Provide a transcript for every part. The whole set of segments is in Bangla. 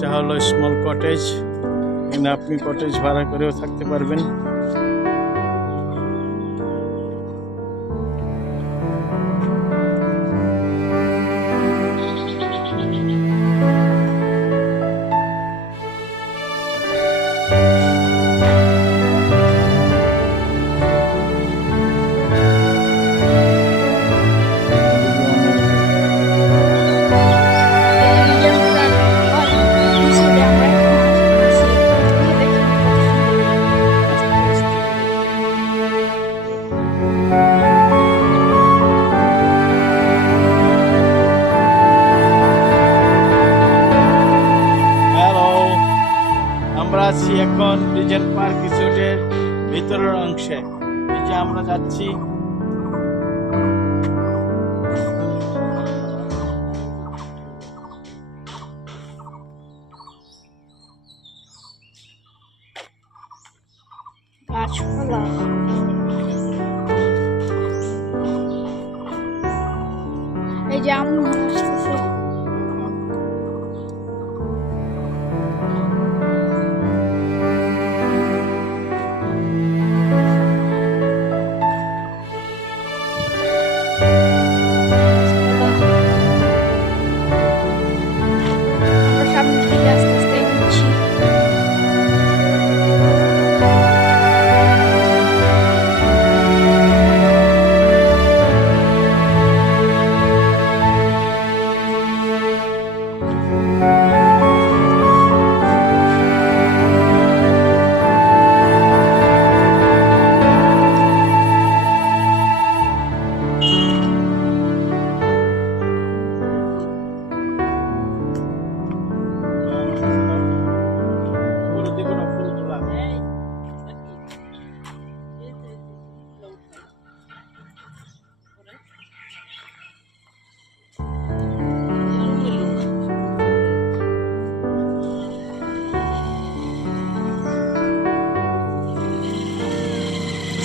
এটা হলো স্মল কটেজ আপনি কটেজ ভাড়া করেও থাকতে পারবেন। এখন রিজেন্ট পার্ক রিসোর্টের ভিতরের অংশে। এই যে আমরা যাচ্ছি। এই যে আম্মু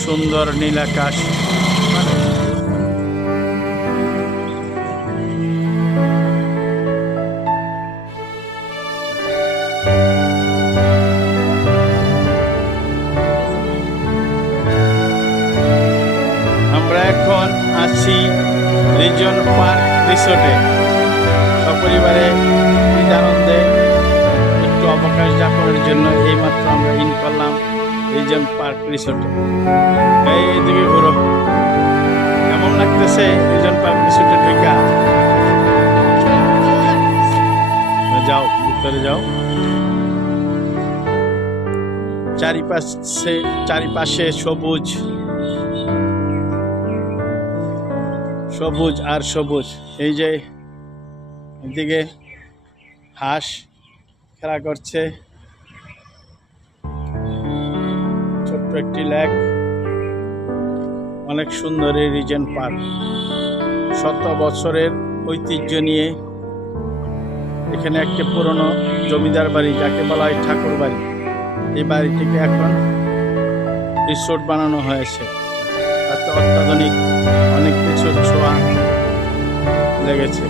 সুন্দর নীল আকাশ। আমরা এখন আছি রিজন পার্ক রিসোর্টে সপরিবারে আনন্দে একটু অবকাশ যাপনের জন্য এইমাত্র আমরা ইন করলাম। রিজন পার্ক রিসোর্টে। এই এদিকে ঘুরো। কেমন লাগতেছে রিজন পার্ক রিসোর্টে ঢুকা? যাও, ভিতরে যাও। চারিপাশে চারিপাশে সবুজ। সবুজ আর সবুজ। এই যে এদিকে হাঁস খেলা করছে। একটি লেক, অনেক সুন্দর এই রিজেন পার্ক শত বছরের ঐতিহ্য নিয়ে এখানে একটি পুরনো জমিদার বাড়ি, যাকে বলা হয় ঠাকুর বাড়ি। এই বাড়িটিকে এখন রিসোর্ট বানানো হয়েছে। তাতে অত্যাধুনিক অনেক কিছুর ছোঁয়া লেগেছে।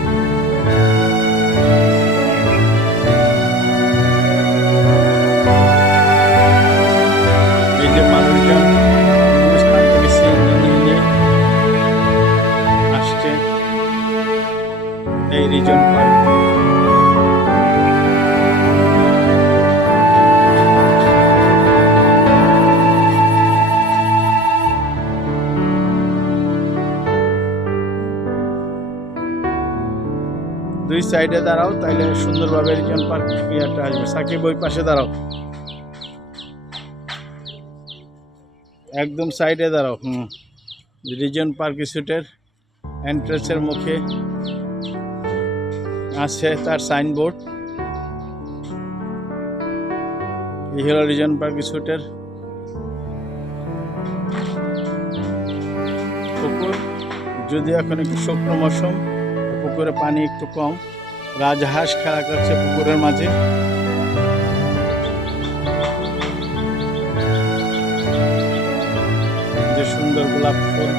রিজন পার্ক দুই সাইডে দাঁড়াও, তাইলে সুন্দরভাবে রিজন পার্ক ইয়াটা আসবে। সাকিব ওই পাশে দাঁড়াও। একদম সাইডে দাঁড়াও, হুম। রিজন পার্ক ইনস্টিটিউটের এন্ট্রেন্সের মুখে আছে তার সাইনবোর্ড এই রিজন পার্ক ইনস্টিটিউটের পুকুর যদি এখন একটু শুকনো মৌসুম পুকুরে পানি একটু কম, রাজহাঁস খেলা করছে পুকুরের মাঝে। যে সুন্দর গোলাপ ফুল,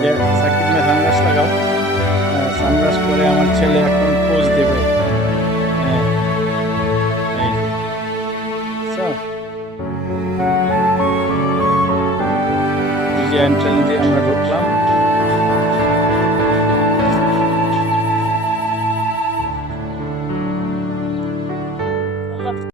যে সাকিব সানগ্লাস লাগাও। সানগ্লাস পরে আমার ছেলে এই যে এন্ট্রেন্স দিয়ে আমরা ঢুকলাম